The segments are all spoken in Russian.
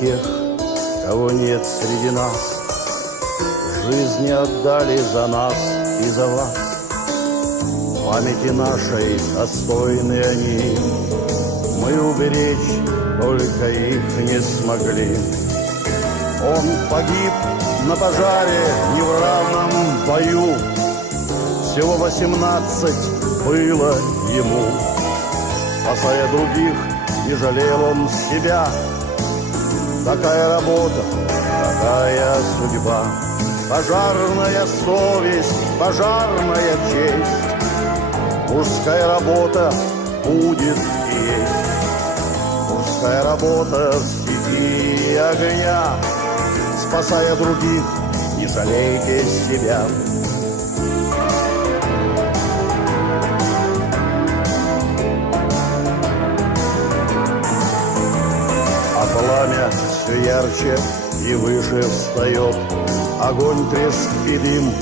тех, кого нет среди нас. Жизни отдали за нас и за вас. Памяти нашей достойны они, мы уберечь только их не смогли. Он погиб на пожаре не в равном бою, всего 18 было ему. Спасая других, не жалел он себя. Такая работа, такая судьба. Пожарная совесть, пожарная честь. Мужская работа будет и есть. Мужская работа в стихии огня. Спасая других, не жалейте себя. А пламя все ярче и выше встает. Огонь, треск и дым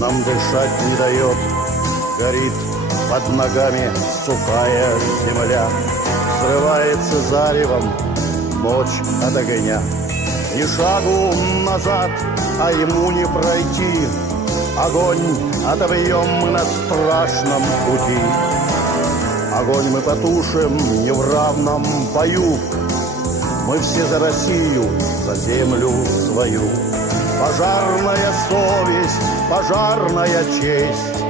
нам дышать не дает. Горит под ногами сухая земля. Взрывается заревом ночь от огня. Ни шагу назад, а ему не пройти. Огонь отобьем мы на страшном пути. Огонь мы потушим не в равном бою. Мы все за Россию, за землю свою. Пожарная совесть, пожарная честь.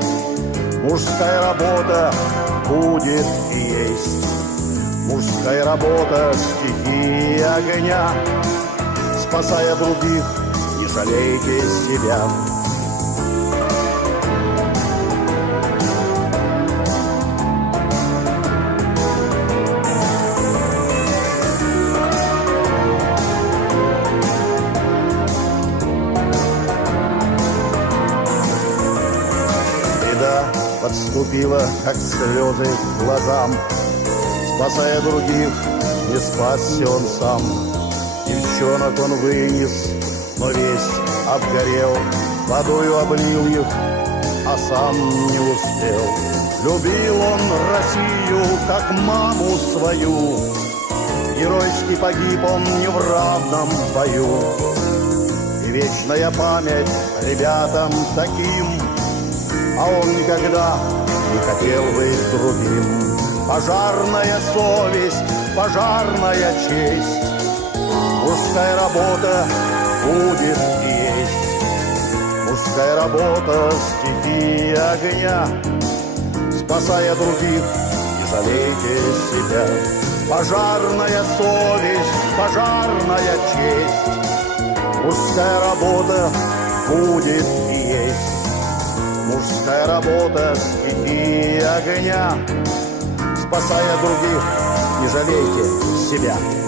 Мужская работа будет и есть. Мужская работа стихии огня. Спасая других, не жалейте себя. Беда подступила, как слезы к глазам. Спасая других, не спасся он сам. Девчонок он вынес, но весь обгорел. Водою облил их, а сам не успел. Любил он Россию, как маму свою. Геройски погиб он не в равном бою. И вечная память ребятам таким. А он никогда не хотел быть другим. Пожарная совесть, пожарная честь. Мужская работа будет и есть. Мужская работа стихии огня. Спасая других, не жалейте себя. Пожарная совесть, пожарная честь. Мужская работа будет и есть. Мужская работа стихии огня. Спасая других, не жалейте себя.